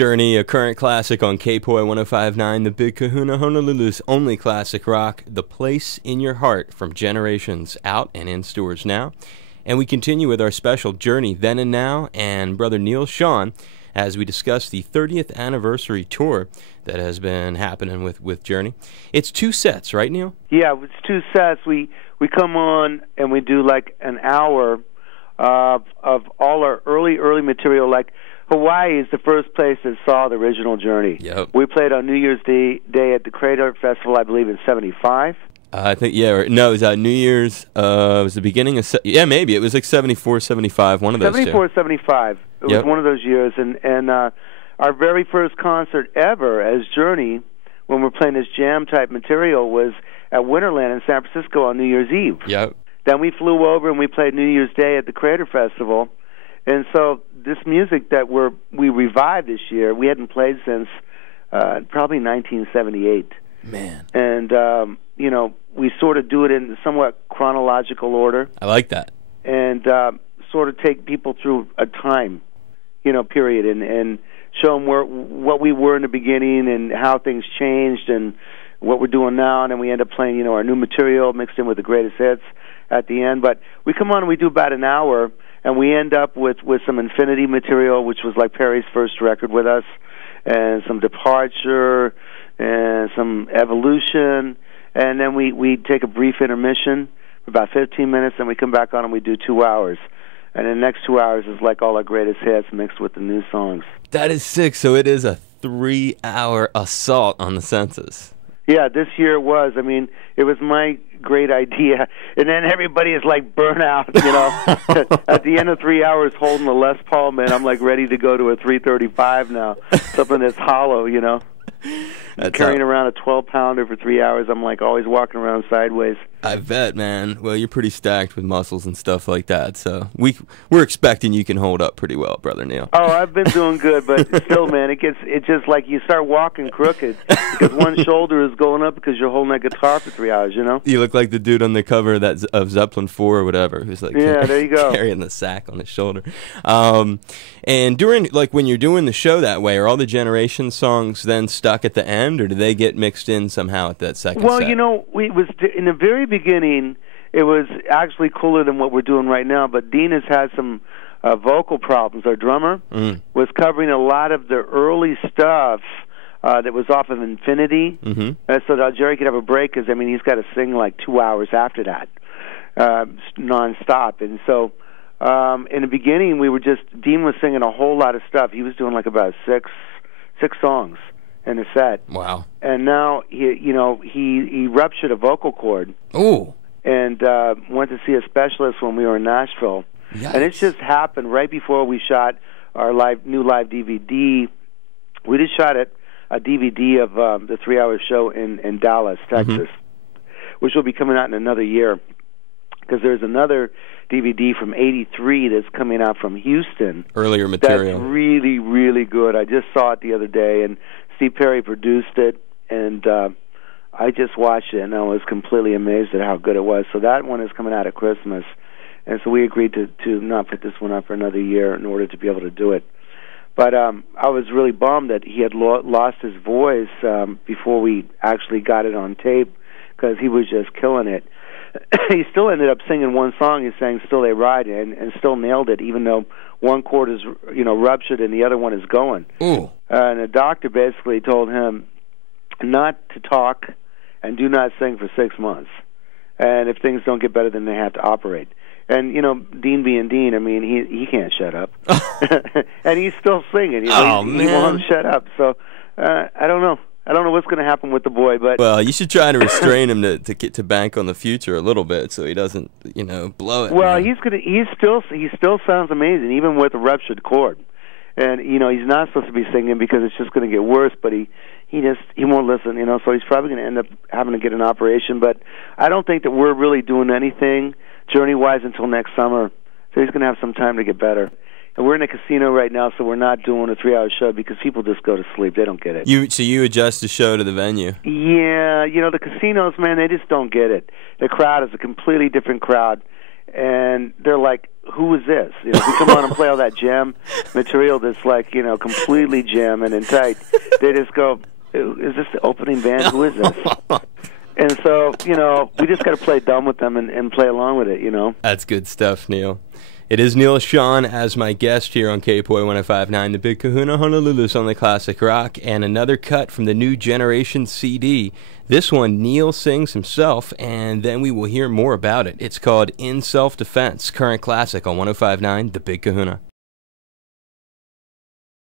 Journey, a current classic on KPOI 105.9, the Big Kahuna, Honolulu's only classic rock, The Place in Your Heart from Generations, out and in stores now. And we continue with our special Journey Then and Now and Brother Neal Schon as we discuss the 30th anniversary tour that has been happening with Journey. It's 2 sets, right, Neal? Yeah, it's 2 sets. We come on and we do like an hour of all our early material. Like Hawaii is the first place that saw the original Journey. Yep. We played on New Year's Day at the Crater Festival, I believe, in '75. I think, yeah, no, it was New Year's, it was the beginning of, maybe, it was like 74, 75, one of those 74, two. 75. It was one of those years, and our very first concert ever as Journey, when we're playing this jam-type material, was at Winterland in San Francisco on New Year's Eve. Yep. Then we flew over and we played New Year's Day at the Crater Festival, and so this music that we revived this year, we hadn't played since probably 1978. Man. And, we sort of do it in somewhat chronological order. I like that. And sort of take people through a time, period, and show them what we were in the beginning and how things changed and what we're doing now. And then we end up playing, our new material mixed in with the greatest hits at the end. But we come on and we do about an hour, and we end up with some Infinity material, which was like Perry's first record with us, and some Departure, and some Evolution, and then we take a brief intermission for about 15 minutes, and we come back on and we do 2 hours. And the next 2 hours is like all our greatest hits mixed with the new songs. That is sick. So it is a 3-hour assault on the senses. Yeah, this year it was. I mean, it was my great idea. And then everybody is like burnout, At the end of 3 hours holding a Les Paul, man, I'm like ready to go to a 335 now. Something that's hollow, carrying around a 12-pounder for 3 hours. I'm like always walking around sideways. I bet, man. Well, you're pretty stacked with muscles and stuff like that, so we're expecting you can hold up pretty well, Brother Neal. Oh, I've been doing good, but still, man, it's just like you start walking crooked because one shoulder is going up because you're holding that guitar for 3 hours, You look like the dude on the cover of Zeppelin 4 or whatever, who's like there you go, carrying the sack on his shoulder. And during, like, when you're doing the show that way, are all the Generation songs then stuck at the end, or do they get mixed in somehow at that second Well, set? we was in the very beginning, it was actually cooler than what we're doing right now, but Dean has had some vocal problems. Our drummer was covering a lot of the early stuff that was off of Infinity, so that Jerry could have a break, because, he's got to sing like 2 hours after that, nonstop. And so in the beginning, Dean was singing a whole lot of stuff. He was doing like about six songs in the set. Wow. And now he ruptured a vocal cord. Ooh. And went to see a specialist when we were in Nashville. Yikes. And it just happened right before we shot our new live DVD. We just shot a DVD of the 3-hour show in Dallas, Texas, which will be coming out in another year, because there's another DVD from '83 that's coming out from Houston. Earlier material. That's really, really good. I just saw it the other day, and Steve Perry produced it, and I just watched it, and I was completely amazed at how good it was. So that one is coming out at Christmas, and so we agreed to not put this one up for another year in order to be able to do it. But I was really bummed that he had lost his voice before we actually got it on tape, because he was just killing it. He still ended up singing one song. He sang "Still They Ride" and still nailed it, even though one chord is ruptured and the other one is going. Ooh. And the doctor basically told him not to talk and do not sing for 6 months. And if things don't get better, then they have to operate. And Dean being Dean, he can't shut up, and he's still singing. He won't shut up. So I don't know. I don't know what's going to happen with the boy, but well, you should try to restrain him to get to bank on the future a little bit, so he doesn't, blow it. Well, he still sounds amazing, even with a ruptured cord. And he's not supposed to be singing because it's just going to get worse. But he won't listen. So he's probably going to end up having to get an operation. But I don't think that we're really doing anything Journey-wise until next summer. So he's going to have some time to get better. And we're in a casino right now, so we're not doing a 3-hour show because people just go to sleep. They don't get it. So you adjust the show to the venue? Yeah, the casinos, man, they just don't get it. The crowd is a completely different crowd, and they're like, who is this? You know, we come on and play all that jam material that's like, you know, completely jam and tight. They just go, is this the opening band? Who is this? And so, you know, we just got to play dumb with them and play along with it, you know. That's good stuff, Neal. It is Neal Schon as my guest here on KPOI 105.9, the Big Kahuna, Honolulu's only classic rock, and another cut from the New Generation CD. This one, Neal sings himself, and then we will hear more about it. It's called In Self-Defense, current classic on 105.9, the Big Kahuna.